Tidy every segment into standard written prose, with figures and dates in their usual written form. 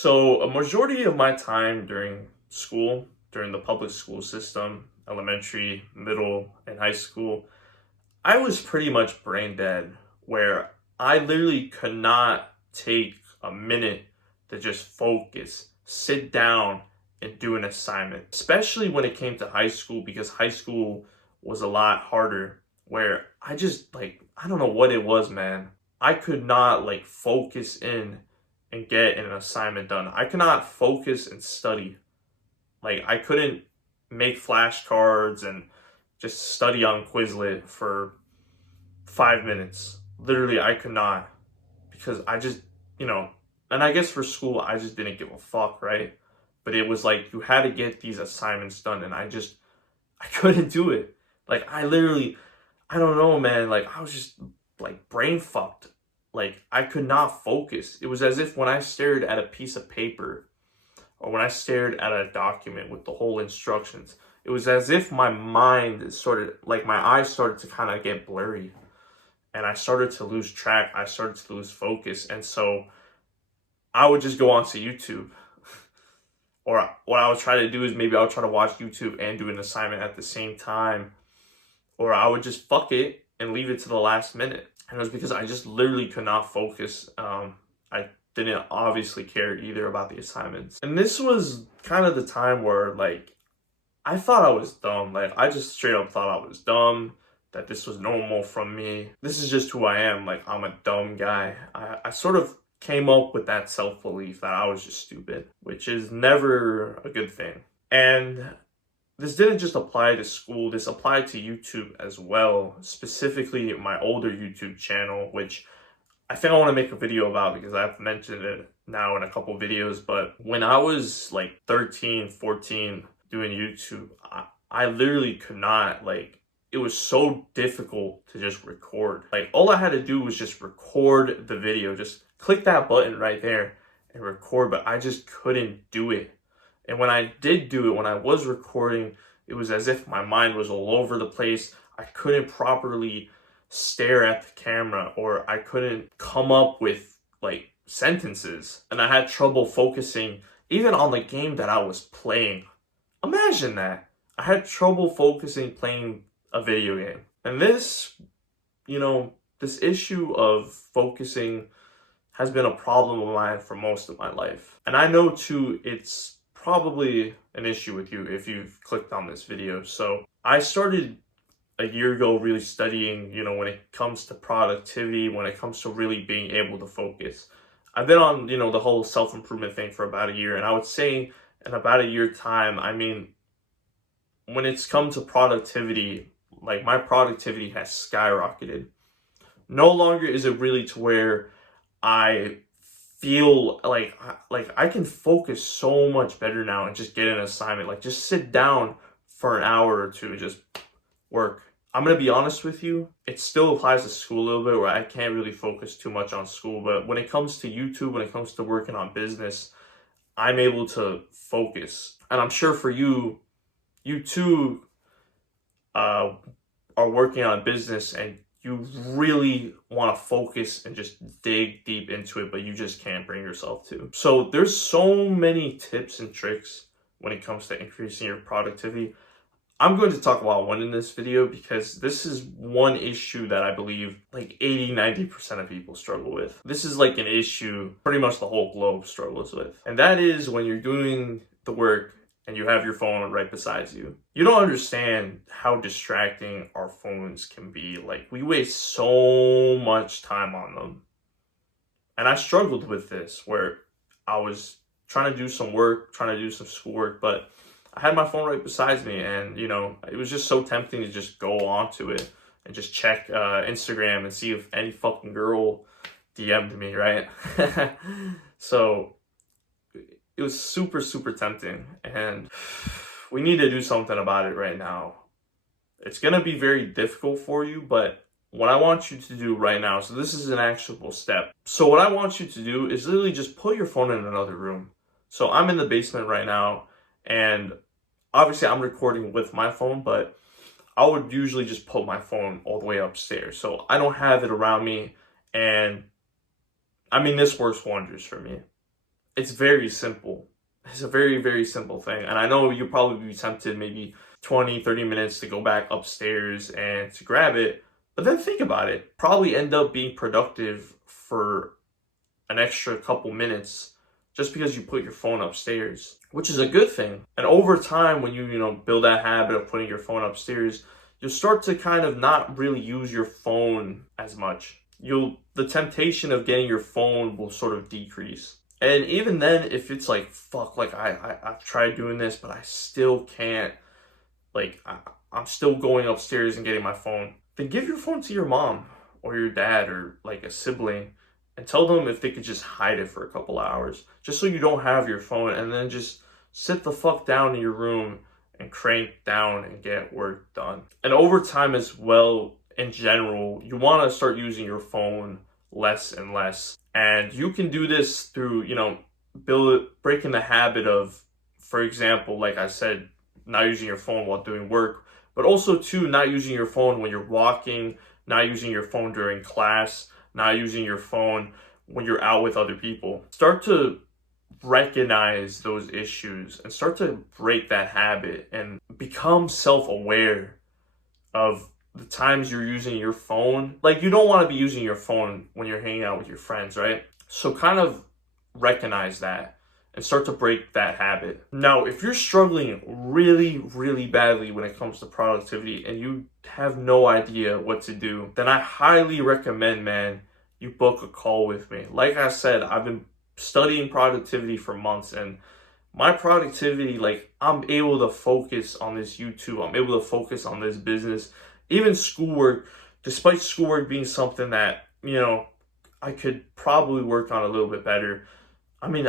So, a majority of my time during school, during the public school system, elementary, middle, and high school, I was pretty much brain dead, where I literally could not take a minute to just focus, sit down, and do an assignment, especially when it came to high school, because high school was a lot harder, where I just I don't know what it was, man. I could not focus in and get an assignment done. I could not focus and study. I couldn't make flashcards and just study on Quizlet for 5 minutes. Literally, I could not because I just, you know, and I guess for school, I just didn't give a fuck, right? But it was like you had to get these assignments done, and I couldn't do it. I literally, I don't know, man. I was just brain fucked. I could not focus. It was as if when I stared at a piece of paper or when I stared at a document with the whole instructions, it was as if my mind started, my eyes started to kind of get blurry and I started to lose track. I started to lose focus. And so I would just go onto YouTube. Or what I would try to do is maybe I would try to watch YouTube and do an assignment at the same time. Or I would just fuck it and leave it to the last minute. And it was because I just literally could not focus. I didn't obviously care either about the assignments. And this was kind of the time where I thought I was dumb. I just straight up thought I was dumb, that this was normal from me. This is just who I am. I'm a dumb guy. I sort of came up with that self-belief that I was just stupid, which is never a good thing. And this didn't just apply to school, this applied to YouTube as well, specifically my older YouTube channel, which I think I want to make a video about because I've mentioned it now in a couple videos. But when I was 13, 14 doing YouTube, I literally could not, it was so difficult to just record. All I had to do was just record the video, just click that button right there and record, but I just couldn't do it. And when I did do it, when I was recording, it was as if my mind was all over the place. I couldn't properly stare at the camera, or I couldn't come up with sentences. And I had trouble focusing even on the game that I was playing. Imagine that. I had trouble focusing playing a video game. And this, this issue of focusing has been a problem of mine for most of my life. And I know too, it's probably an issue with you if you've clicked on this video. So I started a year ago really studying, when it comes to productivity, when it comes to really being able to focus. I've been on, the whole self-improvement thing for about a year. And I would say in about a year time, when it's come to productivity, my productivity has skyrocketed. No longer is it really to where I feel like I can focus so much better now and just get an assignment. Just sit down for an hour or two and just work. I'm going to be honest with you, it still applies to school a little bit where I can't really focus too much on school. But when it comes to YouTube, when it comes to working on business, I'm able to focus. And I'm sure for you, you too are working on business and you really want to focus and just dig deep into it, but you just can't bring yourself to. So there's so many tips and tricks when it comes to increasing your productivity. I'm going to talk about one in this video because this is one issue that I believe 80-90% of people struggle with. This is an issue pretty much the whole globe struggles with. And that is when you're doing the work and you have your phone right beside you. You don't understand how distracting our phones can be. We waste so much time on them. And I struggled with this where I was trying to do some work, trying to do some schoolwork, but I had my phone right beside me and, it was just so tempting to just go onto it and just check Instagram and see if any fucking girl DM'd me, right? So it was super, super tempting, and we need to do something about it right now. It's going to be very difficult for you, but what I want you to do right now, so this is an actionable step. So what I want you to do is literally just put your phone in another room. So I'm in the basement right now, and obviously I'm recording with my phone, but I would usually just put my phone all the way upstairs. So I don't have it around me, and this works wonders for me. it's very simple. It's a very, very simple thing. And I know you'll probably be tempted maybe 20, 30 minutes to go back upstairs and to grab it. But then think about it. Probably end up being productive for an extra couple minutes just because you put your phone upstairs, which is a good thing. And over time, when you build that habit of putting your phone upstairs, you'll start to kind of not really use your phone as much. The temptation of getting your phone will sort of decrease. And even then, if it's like, fuck, like I've tried doing this, but I still can't, like I'm still going upstairs and getting my phone, then give your phone to your mom or your dad or like a sibling and tell them if they could just hide it for a couple hours, just so you don't have your phone, and then just sit the fuck down in your room and crank down and get work done. And over time as well, in general, you want to start using your phone less and less. And you can do this through, breaking the habit of, for example, like I said, not using your phone while doing work, but also too, not using your phone when you're walking, not using your phone during class, not using your phone when you're out with other people. Start to recognize those issues and start to break that habit and become self-aware of the times you're using your phone. Like, you don't want to be using your phone when you're hanging out with your friends, right? So kind of recognize that and start to break that habit. Now, if you're struggling really, really badly when it comes to productivity and you have no idea what to do, then I highly recommend, man, you book a call with me. Like I said, I've been studying productivity for months, and my productivity, like, I'm able to focus on this YouTube, I'm able to focus on this business, even schoolwork, despite schoolwork being something that, I could probably work on a little bit better. I mean,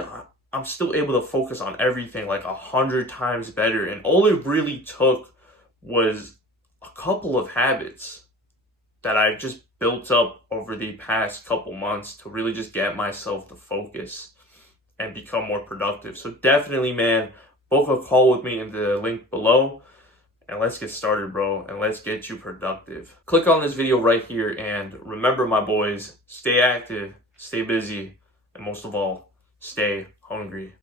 I'm still able to focus on everything like 100 times better. And all it really took was a couple of habits that I've just built up over the past couple months to really just get myself to focus and become more productive. So definitely, man, book a call with me in the link below, and let's get started, bro, and let's get you productive. Click on this video right here, and remember, my boys, stay active, stay busy, and most of all, stay hungry.